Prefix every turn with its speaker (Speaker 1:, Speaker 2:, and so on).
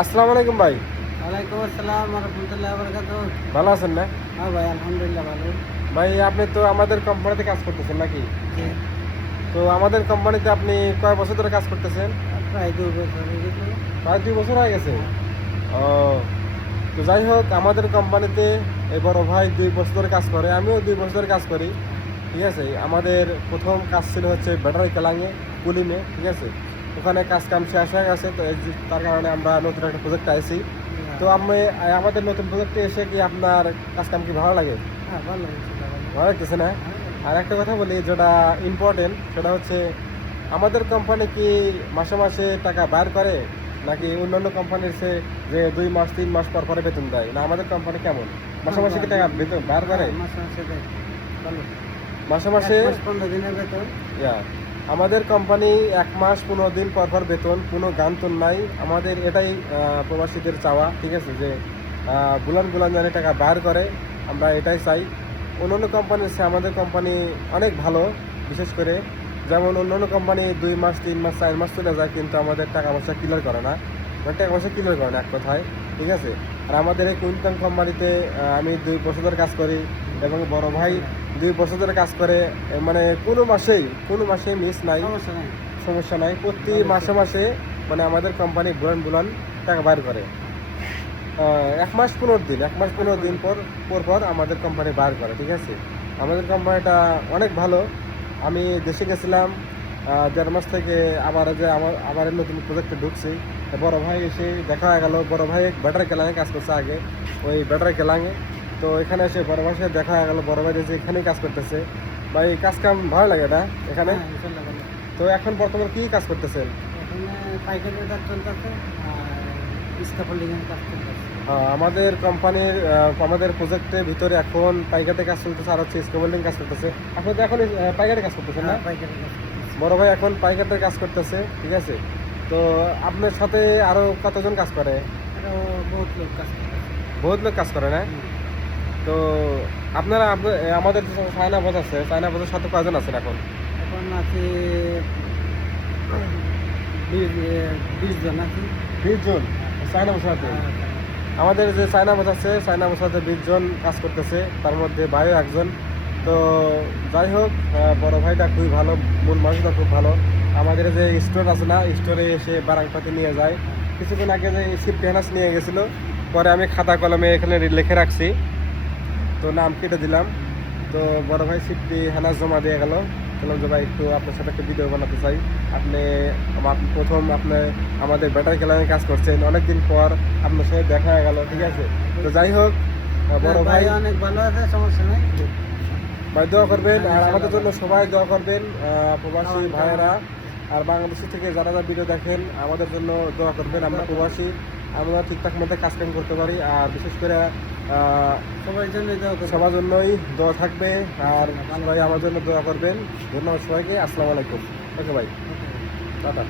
Speaker 1: আসসালামু আলাইকুম ভাই।
Speaker 2: ওয়ালাইকুম আসসালাম রহমতুল্লাহ বরকাত
Speaker 1: ভালো আছেন না?
Speaker 2: হ্যাঁ ভাই আলহামদুলিল্লাহ ভালো।
Speaker 1: ভাই আপনি তো আমাদের কোম্পানিতে কাজ করতেছেন নাকি? তো আমাদের কোম্পানিতে আপনি কয় বছর ধরে কাজ করতেছেন?
Speaker 2: প্রায় দু বছর
Speaker 1: প্রায় দুই বছর হয়ে গেছে? ও তো যাই হোক আমাদের কোম্পানিতে এই বড় ভাই দুই বছর ধরে কাজ করে আমিও দুই বছর ধরে কাজ করি ঠিক আছে? আমাদের প্রথম কাজ ছিল হচ্ছে ব্যাটারি কেলাঙে কুলিমে ঠিক আছে? ওখানে কাজ কাম শেষ হয়ে গেছে তো তার কারণে আমরা নতুন একটা প্রজেক্ট আইছি। তো আমি আমাদের নতুন প্রজেক্টে এসে কি আপনার কাজ কাম কি ভালো লাগে?
Speaker 2: হ্যাঁ ভালো ভালো
Speaker 1: লাগতেছে না? আর একটা কথা বলি যেটা ইম্পর্টেন্ট সেটা হচ্ছে আমাদের কোম্পানি কি মাসে মাসে টাকা বার করে নাকি অন্যান্য কোম্পানির সে যে দুই মাস তিন মাস পর পরে বেতন দেয়? না আমাদের কোম্পানি কেমন? মাসে মাসে কি টাকা বেতন বার করে?
Speaker 2: হ্যাঁ, মাসে মাসে
Speaker 1: মাসে মাসে
Speaker 2: পনেরো দিনের বেতন।
Speaker 1: আমাদের কোম্পানি এক মাস পনেরো দিন পর পর বেতন কোনো গান্তন নাই। আমাদের এটাই প্রবাসীদের চাওয়া ঠিক আছে? যে আহ, বুলান বুলান জানি টাকা বার করে আমরা এটাই চাই। অন্যান্য কোম্পানির সে আমাদের কোম্পানি অনেক ভালো বিশেষ করে। যেমন অন্যান্য কোম্পানি দুই মাস তিন মাস চার মাস চলে যায় কিন্তু আমাদের টাকা পয়সা ক্লিয়ার করে না। মানে টাকা পয়সা ক্লিয়ার করে না এক কথায় ঠিক আছে? আর আমাদের এই কুইন্টাম কোম্পানিতে আমি দুই বছর কাজ করি এবং বড় ভাই দুই বছর ধরে কাজ করে মানে কোনো মাসেই কোনো মাসে মিস নাই।
Speaker 2: সমস্যা নাই।
Speaker 1: সমস্যা নাই। প্রতি মাসে মাসে মানে আমাদের কোম্পানি বুলান বুলান টাকা বার করে। এক মাস পনেরো দিন এক মাস পনেরো দিন পর পর পর আমাদের কোম্পানি বার করে ঠিক আছে? আমাদের কোম্পানিটা অনেক ভালো। আমি দেশে গেছিলাম দেড় মাস থেকে আবার যে আমার আবার নতুন প্রজেক্টে ঢুকছি। বড় ভাই এসে দেখা গেল। বড় ভাই ব্যাটারি কেলাঙে কাজ করছে আগে। ওই ব্যাটারি কেলাঙে। তো এখানে এসে বড় ভাইয়ের সাথে দেখা গেল। বড় ভাই যে এখানেই কাজ করতেছে। ভাই কাজ কাম ভালো লাগে না এখানে?
Speaker 2: হ্যাঁ,
Speaker 1: তো এখন বর্তমানে কি কাজ করতেছেন? আহ, আমাদের কোম্পানির আমাদের প্রজেক্টের ভিতরে এখন পাইকারি কাজ চলতেছে আর হচ্ছে স্কেবলিং কাজ করতেছে আপনি তো এখন পাইকারি কাজ করতেছেন না?
Speaker 2: হ্যাঁ,
Speaker 1: বড় ভাই এখন পাইকারির কাজ করতেছে ঠিক আছে? তো আপনার সাথে আরও কতজন কাজ করে?
Speaker 2: বহুত লোক কাজ করতেছে।
Speaker 1: বহুত লোক কাজ করে না? তো আপনারা আমাদের যে চায়না বাজ আছে চায়না বাজার সাথে কয়জন আছেন এখন?
Speaker 2: এখন আছে বিশ জন আছে।
Speaker 1: বিশ জন? চায়না বসাতে আমাদের যে চায়না বাস আছে চায়না বসাতে বিশ জন কাজ করতেছে তার মধ্যে ভাইও একজন। তো যাই হোক বড় ভাইটা খুবই ভালো মন মানুষটা খুব ভালো। আমাদের যে স্টোর আছে না স্টোরে এসে বারাংপাতি নিয়ে যায়। কিছুদিন আগে যে শিফট হেনাস নিয়ে গেছিল পরে আমি খাতা কলমে এখানে লিখে রাখছি। তো নাম কেটে দিলাম। তো বড় ভাই শিফটি হেনাস জমা দিয়ে গেল। বললাম যে ভাই একটু আপনার সাথে একটা ভিডিও বানাতে চাই। আপনি আমার প্রথম আপনি আমাদের ব্যাটারি কেলামে কাজ করছেন। অনেকদিন পর আপনার সাথে দেখা হয়ে গেল ঠিক আছে? তো যাই হোক বড় ভাই
Speaker 2: ভাই অনেক ভালো আছে সমস্যা নাই।
Speaker 1: ভাই দোয়া করবেন আর আমাদের জন্য সবাই দোয়া করবেন প্রবাসী ভাইয়েরা। আর বাংলাদেশ থেকে যারা যারা ভিডিও দেখেন আমাদের জন্য দোয়া করবেন। আমরা প্রবাসী আমরা ঠিকঠাক মতো কাজকাম করতে পারি আর বিশেষ করে সবাই
Speaker 2: সবার জন্য
Speaker 1: সবার জন্যই দোয়া থাকবে আর সবাই আমার জন্য দোয়া করবেন। ধন্যবাদ সবাইকে আসসালামু আলাইকুম। ওকে ভাই টাটা।